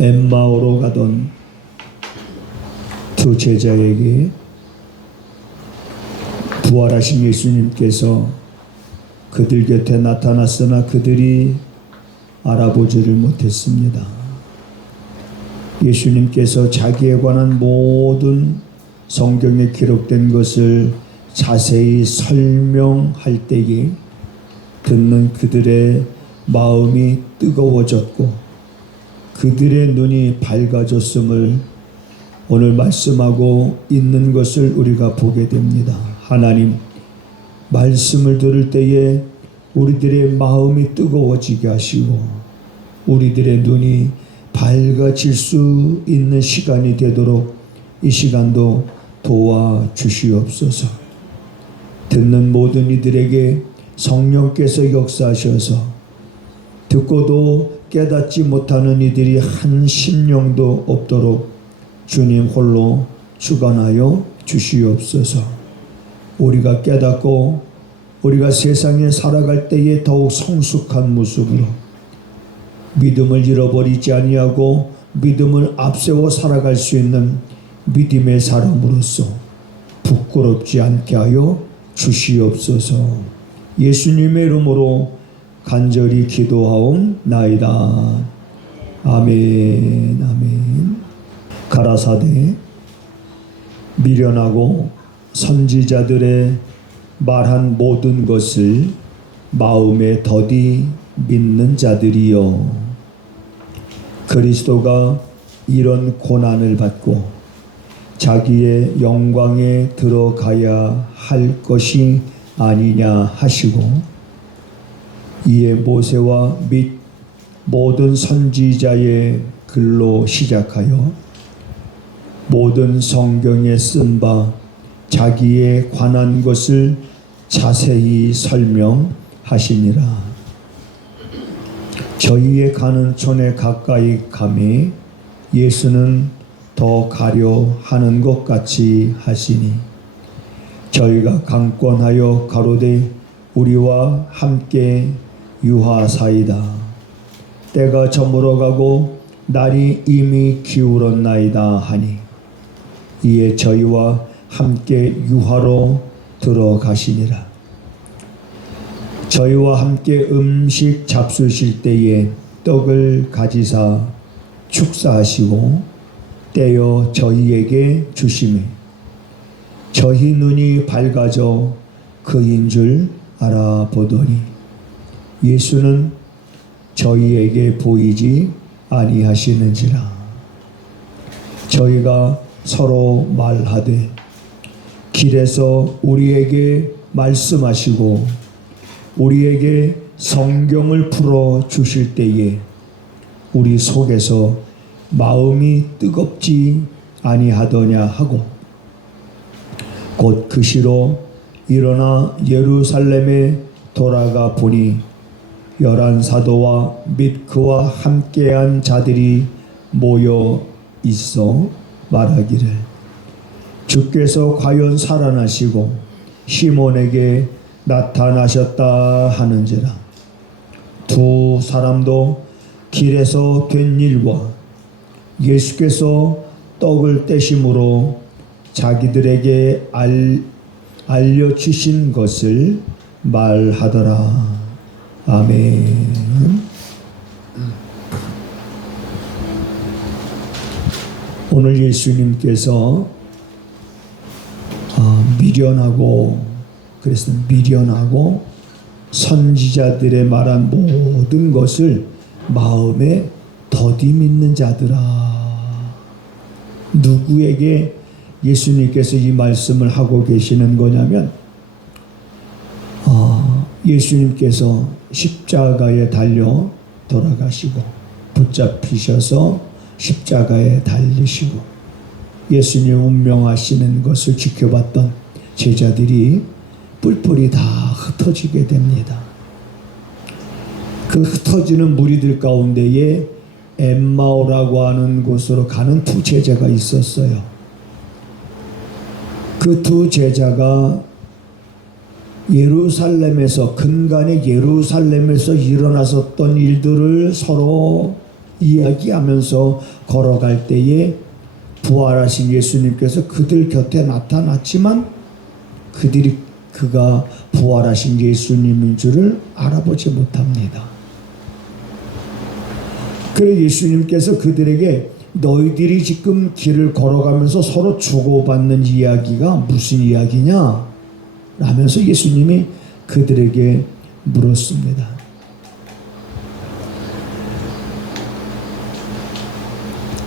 엠마오로 가던 두 제자에게 부활하신 예수님께서 그들 곁에 나타났으나 그들이 알아보지를 못했습니다. 예수님께서 자기에 관한 모든 성경에 기록된 것을 자세히 설명할 때에 듣는 그들의 마음이 뜨거워졌고 그들의 눈이 밝아졌음을 오늘 말씀하고 있는 것을 우리가 보게 됩니다. 하나님 말씀을 들을 때에 우리들의 마음이 뜨거워지게 하시고 우리들의 눈이 밝아질 수 있는 시간이 되도록 이 시간도 도와주시옵소서. 듣는 모든 이들에게 성령께서 역사하셔서 듣고도 깨닫지 못하는 이들이 한 심령도 없도록 주님 홀로 주관하여 주시옵소서. 우리가 깨닫고 우리가 세상에 살아갈 때에 더욱 성숙한 모습으로 믿음을 잃어버리지 아니하고 믿음을 앞세워 살아갈 수 있는 믿음의 사람으로서 부끄럽지 않게 하여 주시옵소서. 예수님의 이름으로 간절히 기도하옵나이다. 아멘. 아멘. 가라사대 미련하고 선지자들의 말한 모든 것을 마음에 더디 믿는 자들이여, 그리스도가 이런 고난을 받고 자기의 영광에 들어가야 할 것이 아니냐 하시고 이에 모세와 및 모든 선지자의 글로 시작하여 모든 성경에 쓴 바 자기에 관한 것을 자세히 설명하시니라. 저희의 가는 촌에 가까이 가매 예수는 더 가려 하는 것 같이 하시니 저희가 강권하여 가로되 우리와 함께 유하사이다. 때가 저물어가고 날이 이미 기울었나이다 하니 이에 저희와 함께 유하로 들어가시니라. 저희와 함께 음식 잡수실 때에 떡을 가지사 축사하시고 떼어 저희에게 주시매 저희 눈이 밝아져 그인 줄 알아보더니 예수는 저희에게 보이지 아니하시는지라. 저희가 서로 말하되 길에서 우리에게 말씀하시고 우리에게 성경을 풀어 주실 때에 우리 속에서 마음이 뜨겁지 아니하더냐 하고 곧 그 시로 일어나 예루살렘에 돌아가 보니 11 사도와 및 그와 함께한 자들이 모여 있어 말하기를 주께서 과연 살아나시고 시몬에게 나타나셨다 하는지라. 두 사람도 길에서 된 일과 예수께서 떡을 떼심으로 자기들에게 알려주신 것을 말하더라. 아멘. 오늘 예수님께서 미련하고 선지자들의 말한 모든 것을 마음에 더디 믿는 자들아. 누구에게 예수님께서 이 말씀을 하고 계시는 거냐면 예수님께서 십자가에 달려 돌아가시고 붙잡히셔서 십자가에 달리시고 예수님 운명하시는 것을 지켜봤던 제자들이 뿔뿔이 다 흩어지게 됩니다. 그 흩어지는 무리들 가운데에 엠마오라고 하는 곳으로 가는 두 제자가 있었어요. 그 두 제자가 예루살렘에서 근간의 예루살렘에서 일어났었던 일들을 서로 이야기하면서 걸어갈 때에 부활하신 예수님께서 그들 곁에 나타났지만 그들이 그가 부활하신 예수님인 줄을 알아보지 못합니다. 그래서 예수님께서 그들에게 너희들이 지금 길을 걸어가면서 서로 주고받는 이야기가 무슨 이야기냐? 라면서 예수님이 그들에게 물었습니다.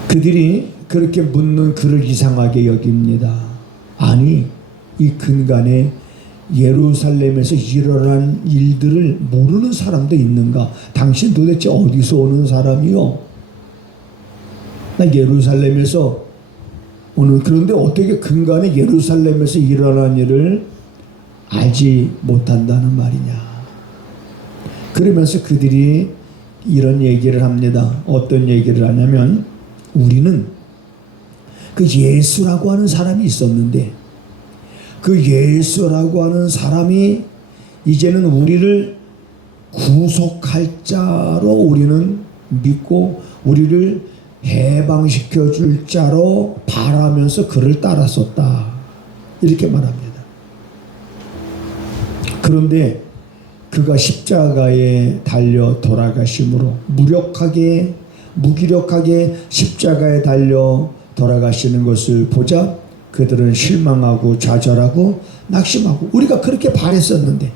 그들이 그렇게 묻는 그를 이상하게 여깁니다. 아니, 이 근간에 예루살렘에서 일어난 일들을 모르는 사람도 있는가? 당신 도대체 어디서 오는 사람이요? 나 예루살렘에서 오는, 그런데 어떻게 근간에 예루살렘에서 일어난 일을 알지 못한다는 말이냐? 그러면서 그들이 이런 얘기를 합니다. 어떤 얘기를 하냐면, 우리는 그 예수라고 하는 사람이 있었는데 그 예수라고 하는 사람이 이제는 우리를 구속할 자로 우리는 믿고 우리를 해방시켜 줄 자로 바라면서 그를 따랐었다. 이렇게 말합니다. 그런데 그가 십자가에 달려 돌아가심으로 무기력하게 십자가에 달려 돌아가시는 것을 보자 그들은 실망하고 좌절하고 낙심하고, 우리가 그렇게 바랬었는데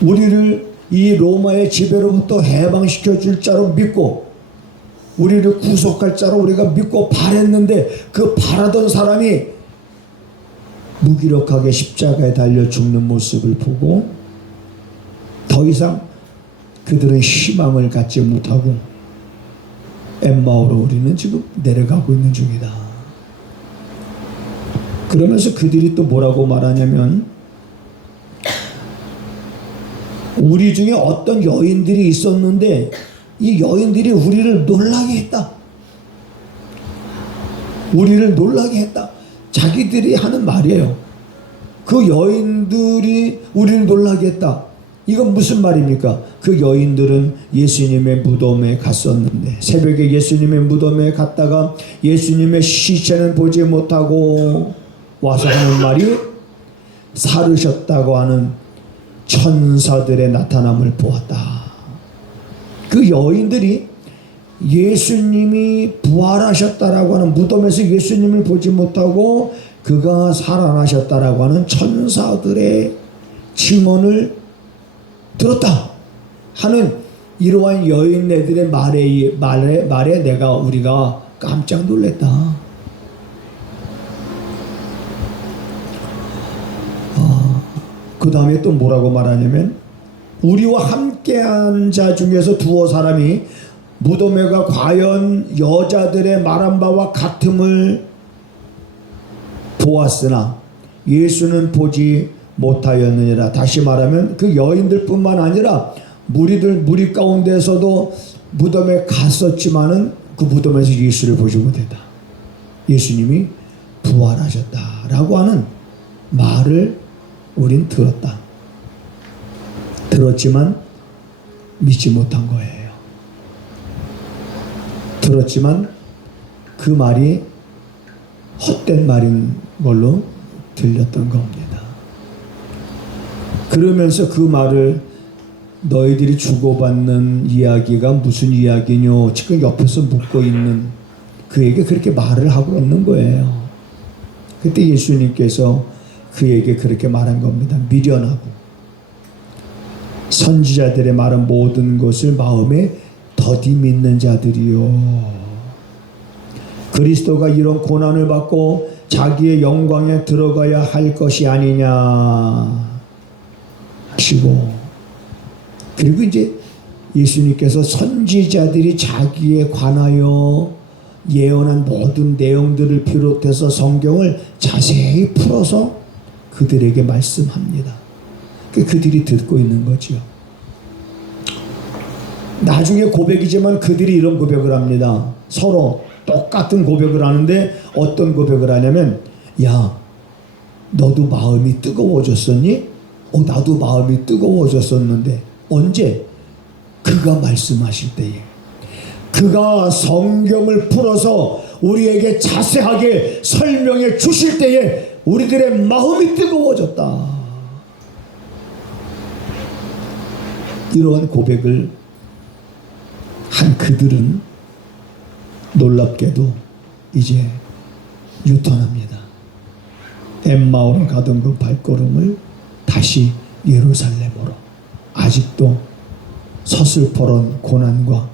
우리를 이 로마의 지배로부터 해방시켜 줄 자로 믿고 우리를 구속할 자로 우리가 믿고 바랬는데 그 바라던 사람이 무기력하게 십자가에 달려 죽는 모습을 보고 더 이상 그들은 희망을 갖지 못하고 엠마오로 우리는 지금 내려가고 있는 중이다. 그러면서 그들이 또 뭐라고 말하냐면, 우리 중에 어떤 여인들이 있었는데 이 여인들이 우리를 놀라게 했다. 우리를 놀라게 했다. 자기들이 하는 말이에요. 그 여인들이 우리를 놀라게 했다. 이건 무슨 말입니까? 그 여인들은 예수님의 무덤에 갔었는데 새벽에 예수님의 무덤에 갔다가 예수님의 시체는 보지 못하고 와서 하는 말이 살으셨다고 하는 천사들의 나타남을 보았다. 그 여인들이 예수님이 부활하셨다라고 하는, 무덤에서 예수님을 보지 못하고 그가 살아나셨다라고 하는 천사들의 증언을 들었다 하는 이러한 여인네들의 말에 우리가 깜짝 놀랐다. 그 다음에 또 뭐라고 말하냐면, 우리와 함께한 자 중에서 두어 사람이 무덤에가 과연 여자들의 말한 바와 같음을 보았으나 예수는 보지 못하였느니라. 다시 말하면 그 여인들뿐만 아니라 무리 가운데서도 무덤에 갔었지만은 그 무덤에서 예수를 보지 못했다. 예수님이 부활하셨다라고 하는 말을 우린 들었다. 들었지만 믿지 못한 거예요. 들었지만 그 말이 헛된 말인 걸로 들렸던 겁니다. 그러면서 그 말을 너희들이 주고받는 이야기가 무슨 이야기뇨? 지금 옆에서 묻고 있는 그에게 그렇게 말을 하고 있는 거예요. 그때 예수님께서 그에게 그렇게 말한 겁니다. 미련하고 선지자들의 말은 모든 것을 마음에 더디 믿는 자들이요. 그리스도가 이런 고난을 받고 자기의 영광에 들어가야 할 것이 아니냐 하시고, 그리고 이제 예수님께서 선지자들이 자기에 관하여 예언한 모든 내용들을 비롯해서 성경을 자세히 풀어서 그들에게 말씀합니다. 그들이 듣고 있는 거죠. 나중에 고백이지만 그들이 이런 고백을 합니다. 서로 똑같은 고백을 하는데 어떤 고백을 하냐면, 야, 너도 마음이 뜨거워졌었니? 나도 마음이 뜨거워졌었는데. 언제? 그가 말씀하실 때에. 그가 성경을 풀어서 우리에게 자세하게 설명해 주실 때에 우리들의 마음이 뜨거워졌다. 이러한 고백을 한 그들은 놀랍게도 이제 유턴합니다. 엠마오로 가던 그 발걸음을 다시 예루살렘으로, 아직도 서슬퍼런 고난과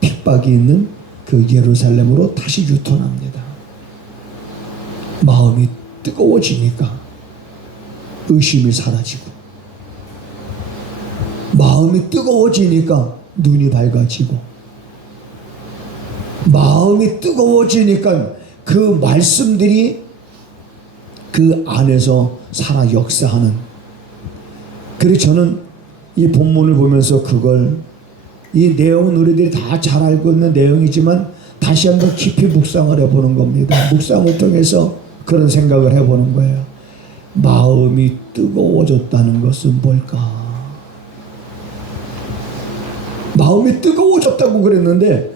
핍박이 있는 그 예루살렘으로 다시 유턴합니다. 마음이 뜨거워지니까 의심이 사라지고, 마음이 뜨거워지니까 눈이 밝아지고, 마음이 뜨거워지니까 그 말씀들이 그 안에서 살아 역사하는. 그래서 저는 이 본문을 보면서 그걸, 이 내용은 우리들이 다 잘 알고 있는 내용이지만 다시 한번 깊이 묵상을 해보는 겁니다. 묵상을 통해서 그런 생각을 해보는 거예요. 마음이 뜨거워졌다는 것은 뭘까? 마음이 뜨거워졌다고 그랬는데,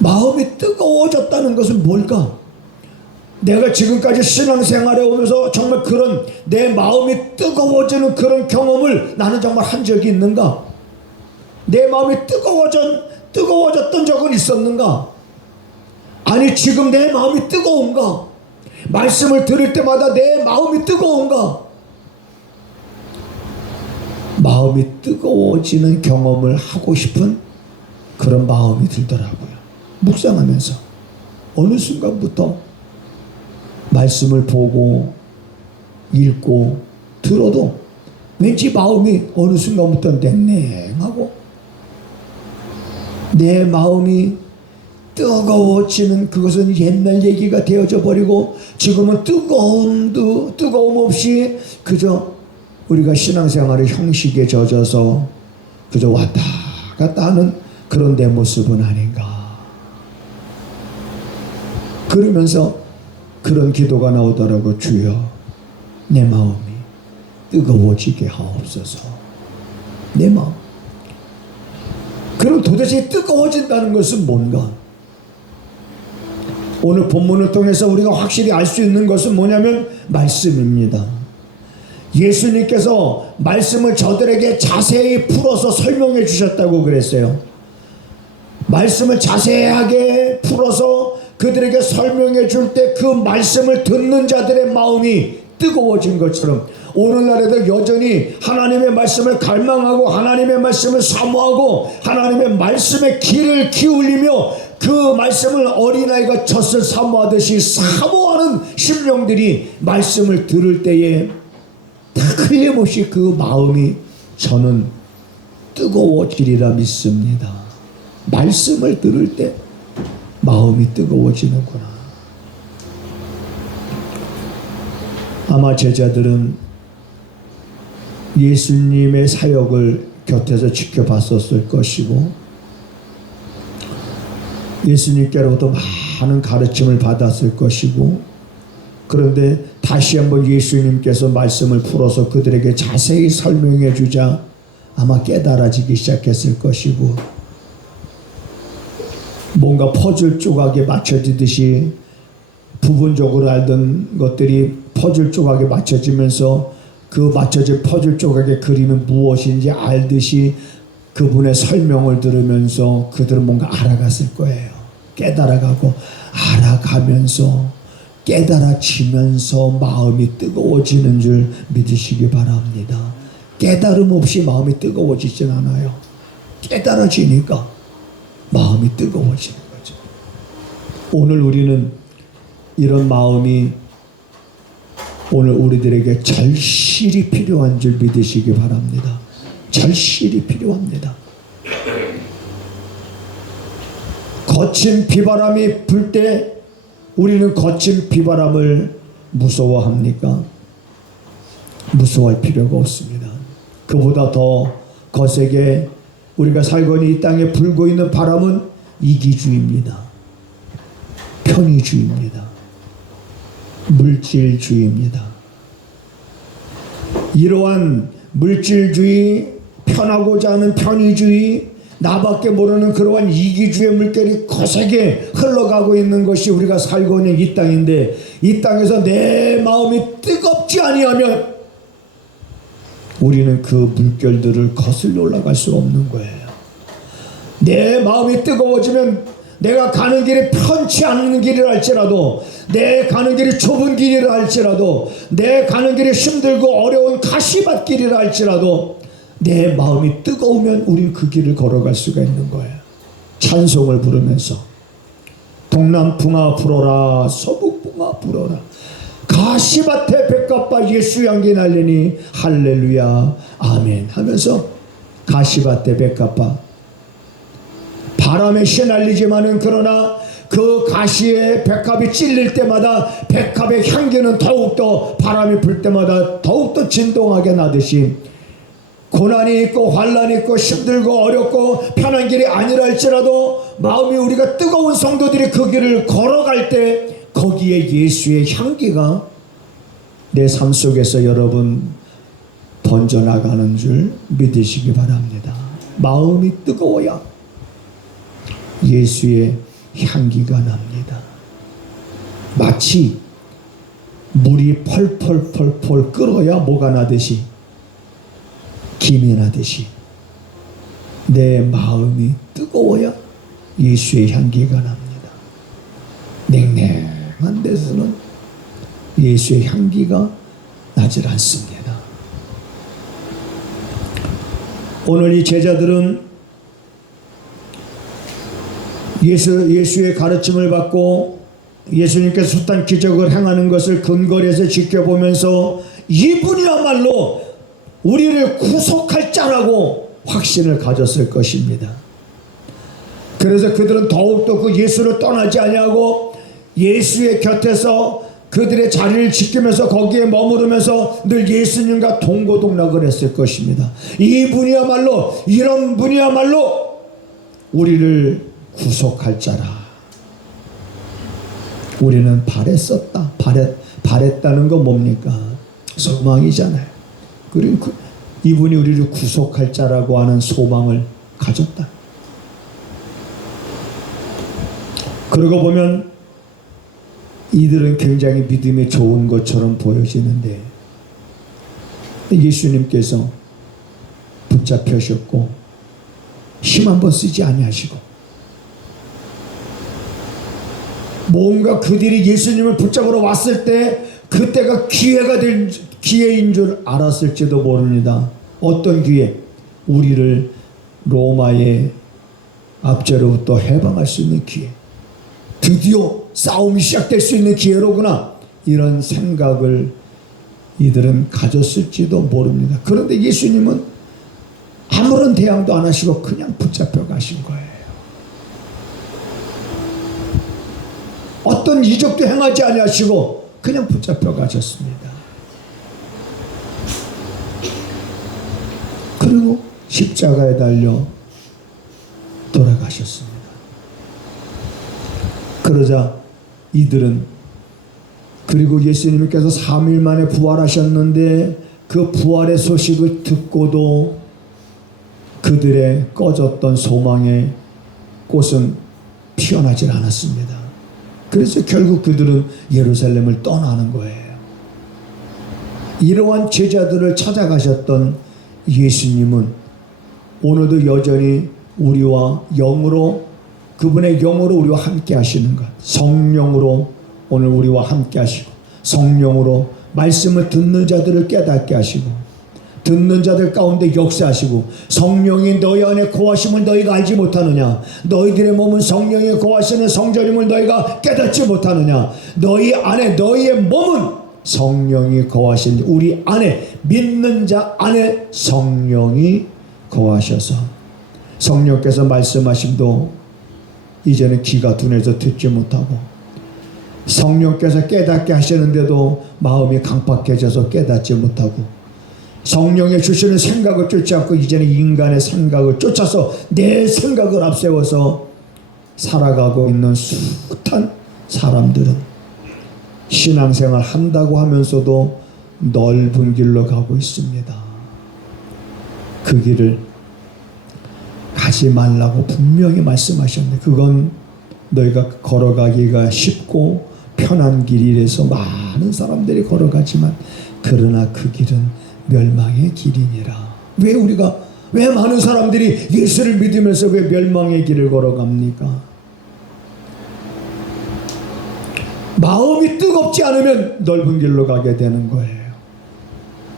마음이 뜨거워졌다는 것은 뭘까? 내가 지금까지 신앙생활에 오면서 정말 그런 내 마음이 뜨거워지는 그런 경험을 나는 정말 한 적이 있는가? 내 마음이 뜨거워졌던 적은 있었는가? 아니, 지금 내 마음이 뜨거운가? 말씀을 들을 때마다 내 마음이 뜨거운가? 마음이 뜨거워지는 경험을 하고 싶은 그런 마음이 들더라고요. 묵상하면서 어느 순간부터 말씀을 보고 읽고 들어도 왠지 마음이 어느 순간부터 냉랭하고 내 마음이 뜨거워지는, 그것은 옛날 얘기가 되어져 버리고 지금은 뜨거움 없이 그저 우리가 신앙생활의 형식에 젖어서 그저 왔다 갔다 하는 그런 내 모습은 아닌가. 그러면서 그런 기도가 나오더라고. 주여, 내 마음이 뜨거워지게 하옵소서. 내 마음. 그럼 도대체 뜨거워진다는 것은 뭔가? 오늘 본문을 통해서 우리가 확실히 알 수 있는 것은 뭐냐면 말씀입니다. 예수님께서 말씀을 저들에게 자세히 풀어서 설명해 주셨다고 그랬어요. 말씀을 자세하게 풀어서 그들에게 설명해 줄 때 그 말씀을 듣는 자들의 마음이 뜨거워진 것처럼 오늘날에도 여전히 하나님의 말씀을 갈망하고 하나님의 말씀을 사모하고 하나님의 말씀의 귀를 기울이며 그 말씀을 어린아이가 젖을 사모하듯이 사모하는 심령들이 말씀을 들을 때에 틀림없이 그 마음이 저는 뜨거워지리라 믿습니다. 말씀을 들을 때 마음이 뜨거워지는구나. 아마 제자들은 예수님의 사역을 곁에서 지켜봤었을 것이고 예수님께로부터 많은 가르침을 받았을 것이고, 그런데 다시 한번 예수님께서 말씀을 풀어서 그들에게 자세히 설명해 주자 아마 깨달아지기 시작했을 것이고, 뭔가 퍼즐 조각에 맞춰지듯이 부분적으로 알던 것들이 퍼즐 조각에 맞춰지면서 그 맞춰진 퍼즐 조각의 그림은 무엇인지 알듯이 그분의 설명을 들으면서 그들은 뭔가 알아갔을 거예요. 깨달아가고 알아가면서 깨달아지면서 마음이 뜨거워지는 줄 믿으시기 바랍니다. 깨달음 없이 마음이 뜨거워지진 않아요. 깨달아지니까 마음이 뜨거워지는 거죠. 오늘 우리는 이런 마음이 오늘 우리들에게 절실히 필요한 줄 믿으시기 바랍니다. 절실히 필요합니다. 거친 비바람이 불 때 우리는 거친 비바람을 무서워합니까? 무서워할 필요가 없습니다. 그보다 더 거세게 우리가 살고는 이 땅에 불고 있는 바람은 이기주의입니다. 편의주의입니다. 물질주의입니다. 이러한 물질주의, 편하고자 하는 편의주의, 나밖에 모르는 그러한 이기주의 물결이 거세게 흘러가고 있는 것이 우리가 살고 있는 이 땅인데, 이 땅에서 내 마음이 뜨겁지 아니하면 우리는 그 물결들을 거슬러 올라갈 수 없는 거예요. 내 마음이 뜨거워지면 내가 가는 길이 편치 않은 길이라 할지라도, 내 가는 길이 좁은 길이라 할지라도, 내 가는 길이 힘들고 어려운 가시밭 길이라 할지라도 내 마음이 뜨거우면 우린 그 길을 걸어갈 수가 있는 거예요. 찬송을 부르면서 동남풍아 불어라, 서북풍아 불어라, 가시밭에 백합과 예수 향기 날리니 할렐루야 아멘 하면서, 가시밭에 백합과 바람에 휘날리지만은 그러나 그 가시에 백합이 찔릴 때마다 백합의 향기는 더욱더 바람이 불 때마다 더욱더 진동하게 나듯이, 고난이 있고 환난이 있고 힘들고 어렵고 편한 길이 아니라 할지라도 마음이 우리가 뜨거운 성도들이 그 길을 걸어갈 때 거기에 예수의 향기가 내 삶 속에서 여러분 번져나가는 줄 믿으시기 바랍니다. 마음이 뜨거워야 예수의 향기가 납니다. 마치 물이 펄펄펄펄 끓어야 뭐가 나듯이, 김이 나듯이 내 마음이 뜨거워야 예수의 향기가 납니다. 냉랭한 데서는 예수의 향기가 나질 않습니다. 오늘 이 제자들은 예수의 가르침을 받고 예수님께서 숱한 기적을 행하는 것을 근거리에서 지켜보면서 이분이야말로 우리를 구속할 자라고 확신을 가졌을 것입니다. 그래서 그들은 더욱더 그 예수를 떠나지 아니하고 예수의 곁에서 그들의 자리를 지키면서 거기에 머무르면서 늘 예수님과 동고동락을 했을 것입니다. 이분이야말로, 이런 분이야말로 우리를 구속할 자라. 우리는 바랬었다. 바랬다는 건 뭡니까? 소망이잖아요. 그리고 이분이 우리를 구속할 자라고 하는 소망을 가졌다. 그러고 보면 이들은 굉장히 믿음이 좋은 것처럼 보여지는데, 예수님께서 붙잡혀셨고 힘 한번 쓰지 아니하시고, 뭔가 그들이 예수님을 붙잡으러 왔을 때 그때가 기회인 줄 알았을지도 모릅니다. 어떤 기회? 우리를 로마의 압제로부터 해방할 수 있는 기회, 드디어 싸움이 시작될 수 있는 기회로구나, 이런 생각을 이들은 가졌을지도 모릅니다. 그런데 예수님은 아무런 대항도 안 하시고 그냥 붙잡혀 가신 거예요. 어떤 이적도 행하지 아니하시고 그냥 붙잡혀 가셨습니다. 그리고 십자가에 달려 돌아가셨습니다. 그러자 이들은, 그리고 예수님께서 3일 만에 부활하셨는데 그 부활의 소식을 듣고도 그들의 꺼졌던 소망의 꽃은 피어나질 않았습니다. 그래서 결국 그들은 예루살렘을 떠나는 거예요. 이러한 제자들을 찾아가셨던 예수님은 오늘도 여전히 우리와 영으로, 그분의 영으로 우리와 함께 하시는 것, 성령으로 오늘 우리와 함께 하시고, 성령으로 말씀을 듣는 자들을 깨닫게 하시고, 듣는 자들 가운데 역사하시고, 성령이 너희 안에 거하심을 너희가 알지 못하느냐, 너희들의 몸은 성령이 거하시는 성전임을 너희가 깨닫지 못하느냐, 너희 안에, 너희의 몸은 성령이 거하신, 우리 안에, 믿는 자 안에 성령이 거하셔서 성령께서 말씀하심도 이제는 귀가 둔해서 듣지 못하고, 성령께서 깨닫게 하시는데도 마음이 강팍해져서 깨닫지 못하고, 성령의 주시는 생각을 쫓지 않고 이제는 인간의 생각을 쫓아서 내 생각을 앞세워서 살아가고 있는 숱한 사람들은 신앙생활 한다고 하면서도 넓은 길로 가고 있습니다. 그 길을 가지 말라고 분명히 말씀하셨는데 그건 너희가 걸어가기가 쉽고 편한 길이라서 많은 사람들이 걸어가지만 그러나 그 길은 멸망의 길이니라. 왜 많은 사람들이 예수를 믿으면서 왜 멸망의 길을 걸어갑니까? 마음이 뜨겁지 않으면 넓은 길로 가게 되는 거예요.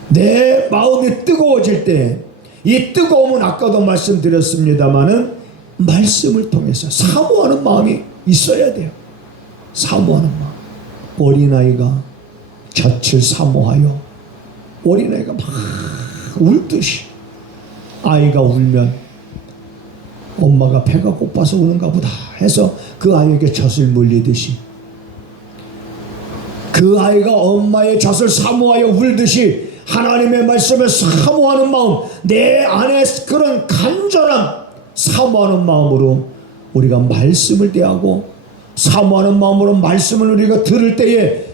내 마음이 뜨거워질 때 이 뜨거움은 아까도 말씀드렸습니다마는 말씀을 통해서 사모하는 마음이 있어야 돼요. 사모하는 마음. 어린아이가 젖을 사모하여 어린아이가 막 울듯이 아이가 울면 엄마가 배가 고파서 우는가 보다 해서 그 아이에게 젖을 물리듯이 그 아이가 엄마의 젖을 사모하여 울듯이 하나님의 말씀을 사모하는 마음, 내 안에 그런 간절한 사모하는 마음으로 우리가 말씀을 대하고 사모하는 마음으로 말씀을 우리가 들을 때에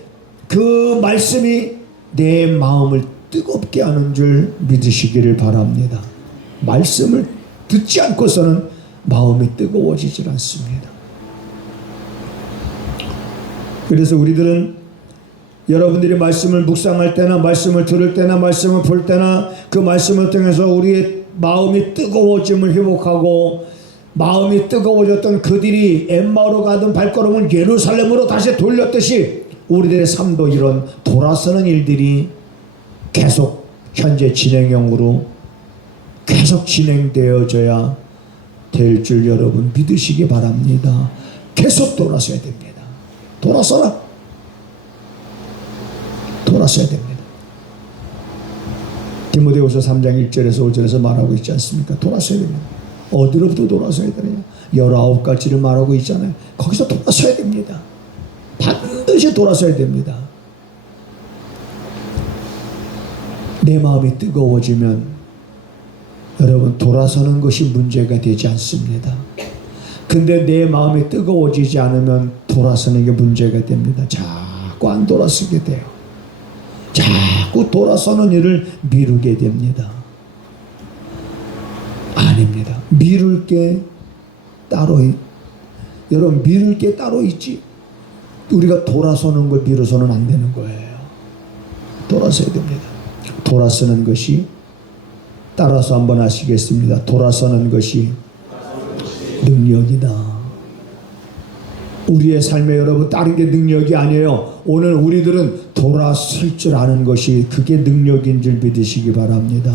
그 말씀이 내 마음을 뜨겁게 하는 줄 믿으시기를 바랍니다. 말씀을 듣지 않고서는 마음이 뜨거워지질 않습니다. 그래서 우리들은 여러분들이 말씀을 묵상할 때나 말씀을 들을 때나 말씀을 볼 때나 그 말씀을 통해서 우리의 마음이 뜨거워짐을 회복하고 마음이 뜨거워졌던 그들이 엠마오로 가던 발걸음을 예루살렘으로 다시 돌렸듯이 우리들의 삶도 이런 돌아서는 일들이 계속 현재 진행형으로 계속 진행되어져야 될 줄 여러분 믿으시기 바랍니다. 계속 돌아서야 됩니다. 돌아서야 됩니다. 디모데후서 3장 1절에서 5절에서 말하고 있지 않습니까? 돌아서야 됩니다. 어디로부터 돌아서야 되느냐? 19가지를 말하고 있잖아요. 거기서 돌아서야 됩니다. 반드시 돌아서야 됩니다. 내 마음이 뜨거워지면 여러분 돌아서는 것이 문제가 되지 않습니다. 근데 내 마음이 뜨거워지지 않으면 돌아서는 게 문제가 됩니다. 자꾸 안 돌아서게 돼요. 자꾸 돌아서는 일을 미루게 됩니다. 아닙니다. 미룰 게 따로 여러분 미룰 게 따로 있지 우리가 돌아서는 걸 미뤄서는 안 되는 거예요. 돌아서야 됩니다. 돌아서는 것이 따라서 한번 하시겠습니다. 돌아서는 것이 능력이다. 우리의 삶에 여러분 다른 게 능력이 아니에요. 오늘 우리들은 돌아설 줄 아는 것이 그게 능력인 줄 믿으시기 바랍니다.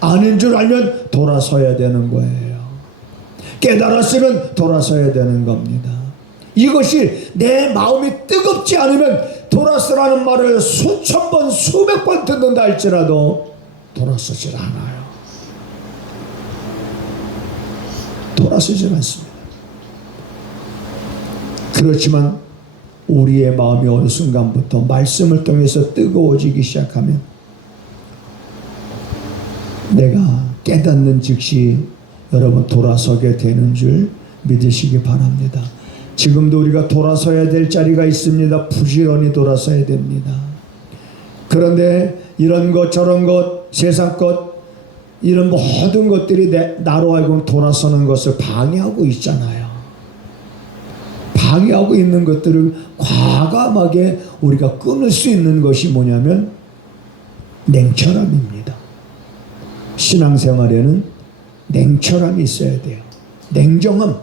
아는 줄 알면 돌아서야 되는 거예요. 깨달았으면 돌아서야 되는 겁니다. 이것이 내 마음이 뜨겁지 않으면 돌아서라는 말을 수천 번 수백 번 듣는다 할지라도 돌아서질 않아요. 돌아서질 않습니다. 그렇지만 우리의 마음이 어느 순간부터 말씀을 통해서 뜨거워지기 시작하면 내가 깨닫는 즉시 여러분 돌아서게 되는 줄 믿으시기 바랍니다. 지금도 우리가 돌아서야 될 자리가 있습니다. 부지런히 돌아서야 됩니다. 그런데 이런 것 저런 것 세상 것 이런 모든 것들이 나로 하여금 돌아서는 것을 방해하고 있잖아요. 방해하고 있는 것들을 과감하게 우리가 끊을 수 있는 것이 뭐냐면 냉철함입니다. 신앙생활에는 냉철함이 있어야 돼요. 냉정함.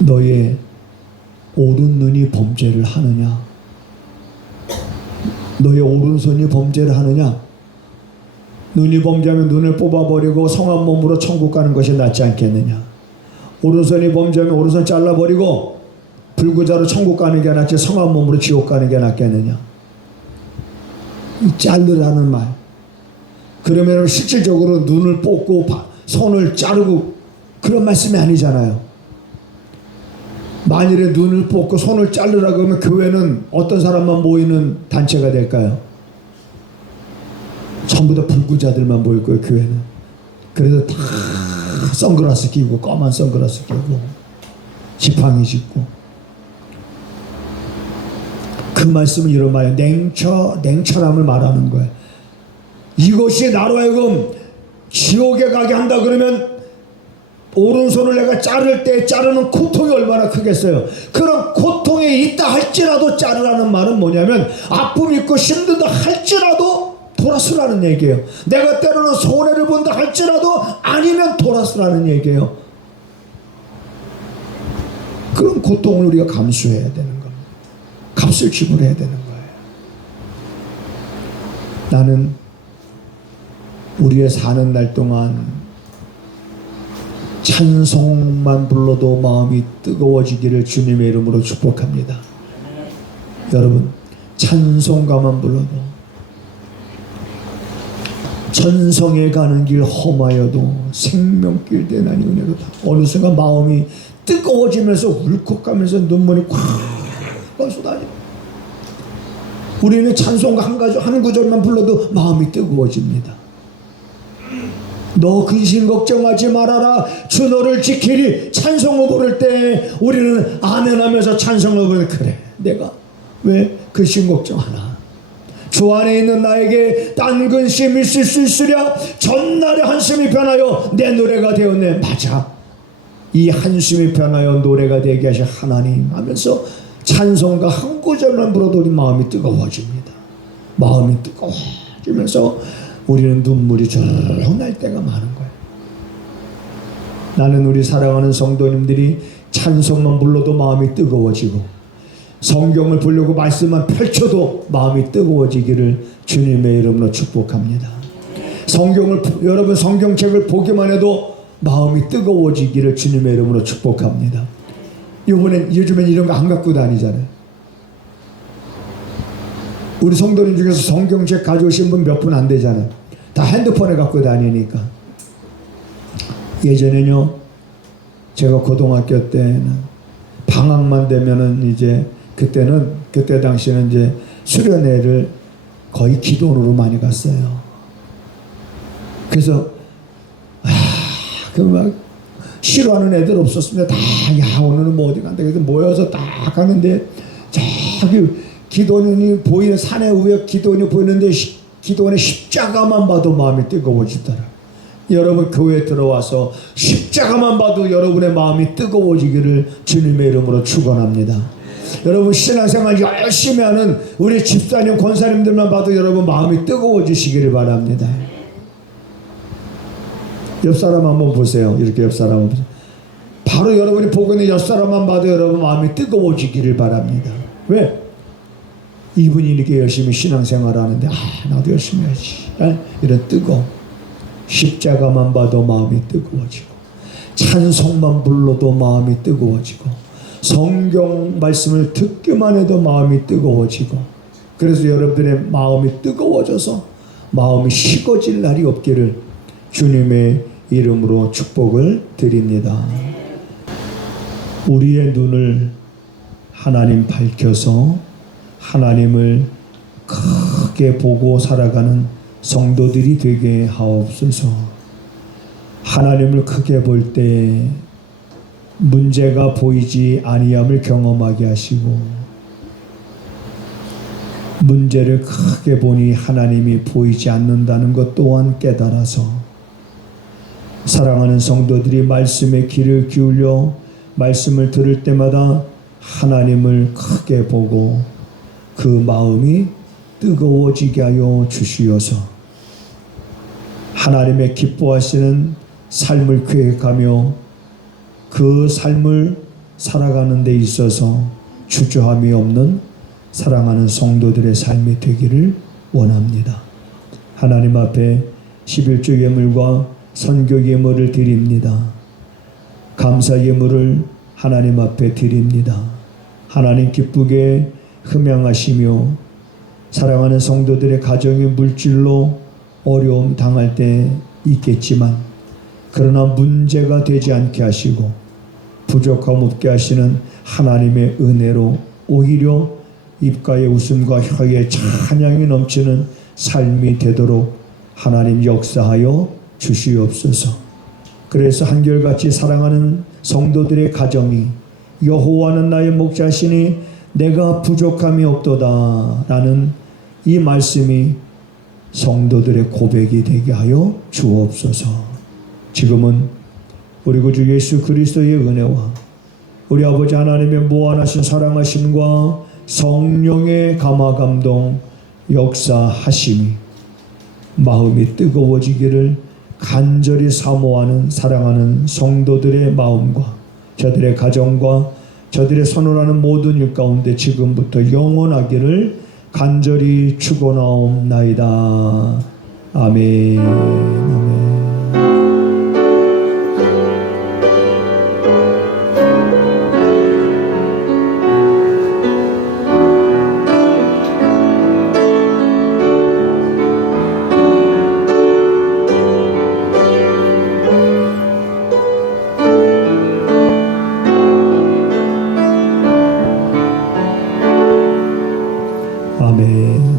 너의 오른 눈이 범죄를 하느냐? 너의 오른손이 범죄를 하느냐? 눈이 범죄하면 눈을 뽑아버리고 성한 몸으로 천국 가는 것이 낫지 않겠느냐? 오른손이 범죄하면 오른손 잘라버리고 불구자로 천국 가는 게 낫지 성한 몸으로 지옥 가는 게 낫겠느냐? 자르라는 말. 그러면 실질적으로 눈을 뽑고 손을 자르고 그런 말씀이 아니잖아요. 만일에 눈을 뽑고 손을 자르라 그러면 교회는 어떤 사람만 모이는 단체가 될까요? 전부 다 불구자들만 모일 거예요. 교회는. 그래서 다 선글라스 끼고 검은 선글라스 끼고 지팡이 짚고 그 말씀은 이런 말이에요. 냉철함을 말하는 거예요. 이것이 나로 하여금 지옥에 가게 한다 그러면 오른손을 내가 자를 때 자르는 고통이 얼마나 크겠어요. 그런 고통이 있다 할지라도 자르라는 말은 뭐냐면 아픔이 있고 힘든다 할지라도 돌아서라는 얘기예요. 내가 때로는 손해를 본다 할지라도 아니면 돌아서라는 얘기예요. 그런 고통을 우리가 감수해야 되는 겁니다. 값을 지불해야 되는 거예요. 나는 우리의 사는 날 동안 찬송만 불러도 마음이 뜨거워지기를 주님의 이름으로 축복합니다. 여러분, 찬송가만 불러도 전성에 가는 길 험하여도 생명길 대나니 은혜로다. 어느 순간 마음이 뜨거워지면서 울컥하면서 눈물이 콱 쏟아져. 우리는 찬송가 한 구절만 불러도 마음이 뜨거워집니다. 너 근심 걱정하지 말아라 주 너를 지키리. 찬송을 부를 때 우리는 아멘하면서 찬송을 부를 때 그래 내가 왜 근심 걱정하나. 주 안에 있는 나에게 딴 근심 있을 수 있으랴. 전날의 한숨이 변하여 내 노래가 되었네. 맞아. 이 한숨이 변하여 노래가 되게 하신 하나님 하면서 찬송가 한 구절만 불어도 우리 마음이 뜨거워집니다. 마음이 뜨거워지면서 우리는 눈물이 절로 날 때가 많은 거예요. 나는 우리 사랑하는 성도님들이 찬송만 불러도 마음이 뜨거워지고 성경을 보려고 말씀만 펼쳐도 마음이 뜨거워지기를 주님의 이름으로 축복합니다. 여러분 성경책을 보기만 해도 마음이 뜨거워지기를 주님의 이름으로 축복합니다. 요즘엔 이런 거 안 갖고 다니잖아요. 우리 성도님 중에서 성경책 가져오신 분 몇 분 안 되잖아요. 다 핸드폰에 갖고 다니니까. 예전에는요, 제가 고등학교 때는 방학만 되면은 이제 그때 당시에는 이제 수련회를 거의 기도원으로 많이 갔어요. 그래서 막 싫어하는 애들 없었습니다. 야 오늘은 뭐 어디 간다. 그래서 모여서 딱 가는데 저기 기도원이 보이는 산에 위에 기도원이 보이는데 기도원의 십자가만 봐도 마음이 뜨거워지더라. 여러분 교회에 들어와서 십자가만 봐도 여러분의 마음이 뜨거워지기를 주님의 이름으로 축원합니다. 여러분 신앙생활 열심히 하는 우리 집사님 권사님들만 봐도 여러분 마음이 뜨거워지시기를 바랍니다. 옆 사람 한번 보세요. 이렇게 옆 사람 한번 보세요. 바로 여러분이 보고 있는 옆 사람만 봐도 여러분 마음이 뜨거워지기를 바랍니다. 왜? 이분이 이렇게 열심히 신앙생활 하는데 나도 열심히 해야지. 이런 뜨거움. 십자가만 봐도 마음이 뜨거워지고 찬송만 불러도 마음이 뜨거워지고 성경 말씀을 듣기만 해도 마음이 뜨거워지고 그래서 여러분들의 마음이 뜨거워져서 마음이 식어질 날이 없기를 주님의 이름으로 축복을 드립니다. 우리의 눈을 하나님 밝혀서 하나님을 크게 보고 살아가는 성도들이 되게 하옵소서. 하나님을 크게 볼 때 문제가 보이지 아니함을 경험하게 하시고 문제를 크게 보니 하나님이 보이지 않는다는 것 또한 깨달아서 사랑하는 성도들이 말씀에 귀를 기울여 말씀을 들을 때마다 하나님을 크게 보고 그 마음이 뜨거워지게 하여 주시어서 하나님의 기뻐하시는 삶을 계획하며 그 삶을 살아가는 데 있어서 주저함이 없는 사랑하는 성도들의 삶이 되기를 원합니다. 하나님 앞에 11조 예물과 선교 예물을 드립니다. 감사 예물을 하나님 앞에 드립니다. 하나님 기쁘게 흠양하시며 사랑하는 성도들의 가정이 물질로 어려움 당할 때 있겠지만 그러나 문제가 되지 않게 하시고 부족함 없게 하시는 하나님의 은혜로 오히려 입가에 웃음과 혀에 찬양이 넘치는 삶이 되도록 하나님 역사하여 주시옵소서. 그래서 한결같이 사랑하는 성도들의 가정이 여호와는 나의 목자시니 내가 부족함이 없도다 라는 이 말씀이 성도들의 고백이 되게 하여 주옵소서. 지금은 우리 구주 예수 그리스도의 은혜와 우리 아버지 하나님의 무한하신 사랑하심과 성령의 감화감동 역사하심이 마음이 뜨거워지기를 간절히 사모하는 사랑하는 성도들의 마음과 저들의 가정과 저들의 선언하는 모든 일 가운데 지금부터 영원하기를 간절히 축원하옵나이다. 아멘. 아멘.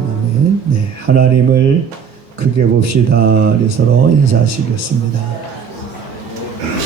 아멘. 네, 하나님을 크게 봅시다. 우리 서로 인사하시겠습니다.